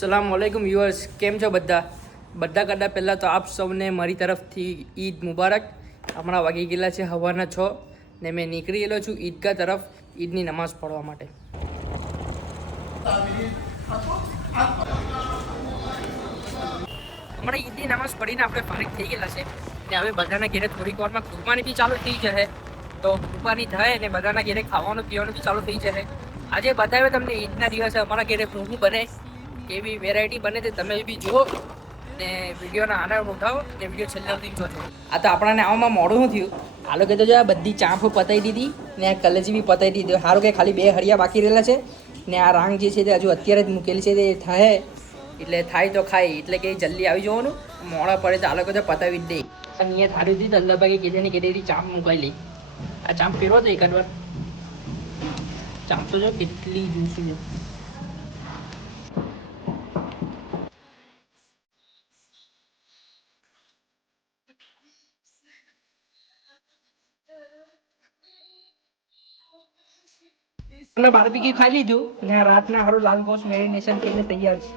અસલામુઅલૈકુમ viewers, કેમ છો બધા કરતાં પહેલાં તો આપ સૌને મારી તરફથી ઈદ મુબારક. હમણાં વાગી ગયેલા છે સવારના 6 ને મેં નીકળી ગયેલો છું ઈદગાહ તરફ ઈદની નમાઝ પઢવા માટે. હમણાં ઈદની નમાઝ પઢીને આપણે ફારિગ થઈ ગયેલા છે ને હવે બધાના ઘેરે થોડીક વારમાં કુરબાની બી ચાલુ થઈ જશે. તો કુરબાની થાય ને બધાના ઘેરે ખાવાનું પીવાનું બી ચાલુ થઈ જશે. આજે બતાવે તમને ઈદના દિવસે અમારા ઘેરે શું બને, કેવી વેરાયટી બને તે તમે બી જુઓ ને વિડીયોના આનંદ ઉઠાવો ને વિડીયો છેલ્લે સુધી જોજો. આ તો આપણાને આવવામાં મોડું શું થયું, આ લોકો તો જો આ બધી ચાંપ પતાવી દીધી ને આ કલેજી બી પતાવી દીધી. સારું કે ખાલી 2 હળિયા બાકી રહેલા છે ને આ રાંગ જે છે તે હજુ અત્યારે જ મૂકેલી છે, તે થાય એટલે થાય તો ખાય એટલે કે જલ્દી આવી જવાનું. મોડા પડે તો આ લોકો તો પતાવી જ દે. અહીંયા થાળી હતી અલ્લાહભાઈ કીધે ને કીધેલી ચાંપ મુકાઈ લઈ. આ ચાંપ ફેરવો તો એકાદ વાર. ચાંપ તો જો કેટલી જૂસી છે. બારબીક્યુ ખાઈ લીધું ને રાતના હારું લાલ ગોશ મેરિનેશન કરીને તૈયાર છે.